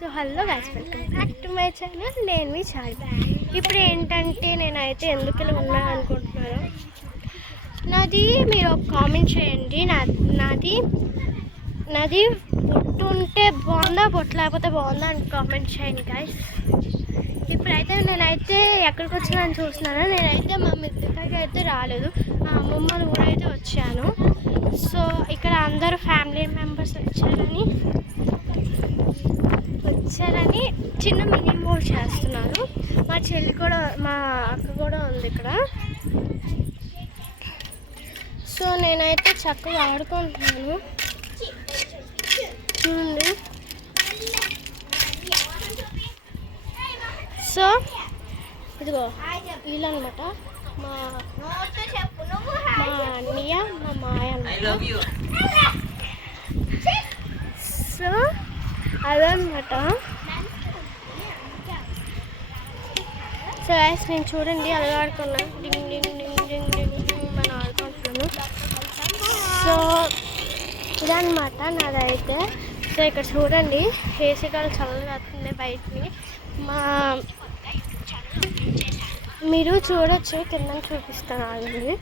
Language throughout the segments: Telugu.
So hello guys, welcome back to my channel. నేను మీ చాయ్. ఇప్పుడు ఏంటంటే నేనైతే ఎందుకు ఇలా ఉన్నా అనుకుంటున్నాను. నాది మీరు ఒక కామెంట్ చేయండి. నాది బొట్టు ఉంటే బాగుందా, బొట్టు లేకపోతే బాగుందా అని కామెంట్ చేయండి గైస్. ఇప్పుడైతే నేనైతే ఎక్కడికి వచ్చినాను చూస్తున్నాను. నేనైతే మా మిత్రులకి అయితే రాలేదు, మా అమ్మమ్మ ఊరైతే వచ్చాను. సో ఇక్కడ అందరూ ఫ్యామిలీ మెంబర్స్ వచ్చారని చిన్న మినీ మోడ్ చేస్తున్నాను. మా చెల్లి కూడా, మా అక్క కూడా ఉంది ఇక్కడ. సో నేనైతే చక్కగా ఆడుకుంటున్నాను చూడండి. సో ఇదిగో వీళ్ళు అనమాట మా అన్నయ్య, మా మాయ అన్నమాట. సో అదనమాట. సో గైస్ నేను చూడండి అలా ఆడుకున్నాను, డింగ్ డింగ్ డింగ్ డింగ్ డింగ్ డింగ్ మనం ఆడుకుంటున్నాను. సో ఇదనమాట నాదైతే. సో ఇక్కడ చూడండి వేసవికాలం చల్లగా వస్తుంది బయటని. మీరు చూడొచ్చు, కింద చూపిస్తాను ఆల్రెడీ.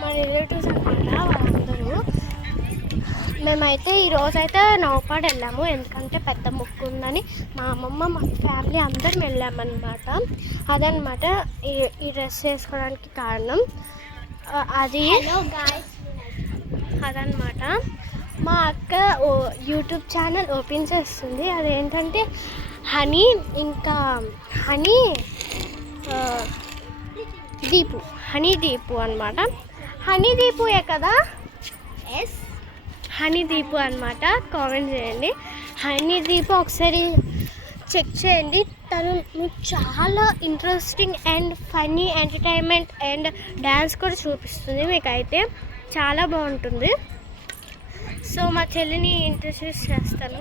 మా రిలేటివ్స్ అనమాట వాళ్ళందరూ. మేమైతే ఈరోజైతే నౌపాడు వెళ్ళాము, ఎందుకంటే పెద్ద మొక్కు ఉందని. మా అమ్మమ్మ, మా ఫ్యామిలీ అందరం వెళ్ళామన్నమాట. అదనమాట ఈ డ్రెస్ వేసుకోవడానికి కారణం. అదనమాట. మా అక్క యూట్యూబ్ ఛానల్ ఓపెన్ చేస్తుంది. అదేంటంటే హనీ దీపు అనమాట. హనీ దీపుయే కదా? ఎస్, హనీ దీపు అనమాట. కామెంట్ చేయండి హనీ దీపు, ఒకసారి చెక్ చేయండి. తను చాలా interesting and funny entertainment and dance కూడా చూపిస్తుంది. మీకైతే చాలా బాగుంటుంది. సో మా చెల్లిని ఇంట్రడ్యూస్ చేస్తాను.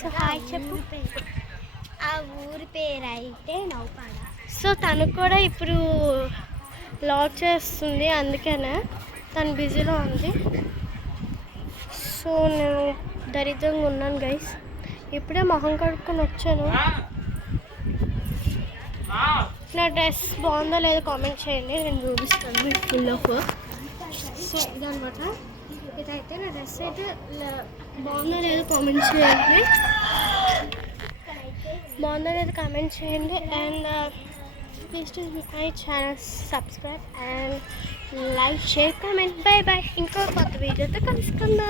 సో హాయ్ చెప్పు. ఆ ఊరి పేరు అయితే నౌపాడ. సో తను కూడా ఇప్పుడు లాక్ చేస్తుంది, అందుకనే తను బిజీలో ఉంది. సో నేను దరిద్రంగా ఉన్నాను గైస్. ఇప్పుడే మొహం కడుక్కొని వచ్చాను. నా డ్రెస్ బాగుందో లేదో కామెంట్ చేయండి, నేను చూపిస్తాను ఫుల్ ఆఫ్. సో ఇదనమాట. ఇదైతే నా డ్రెస్ అయితే బాగుందో లేదో కామెంట్ చేయండి, and please to my channel subscribe and like, share, comment. Bye bye. ఇంకో కొత్త వీడియోతో కలుసుకుందాం.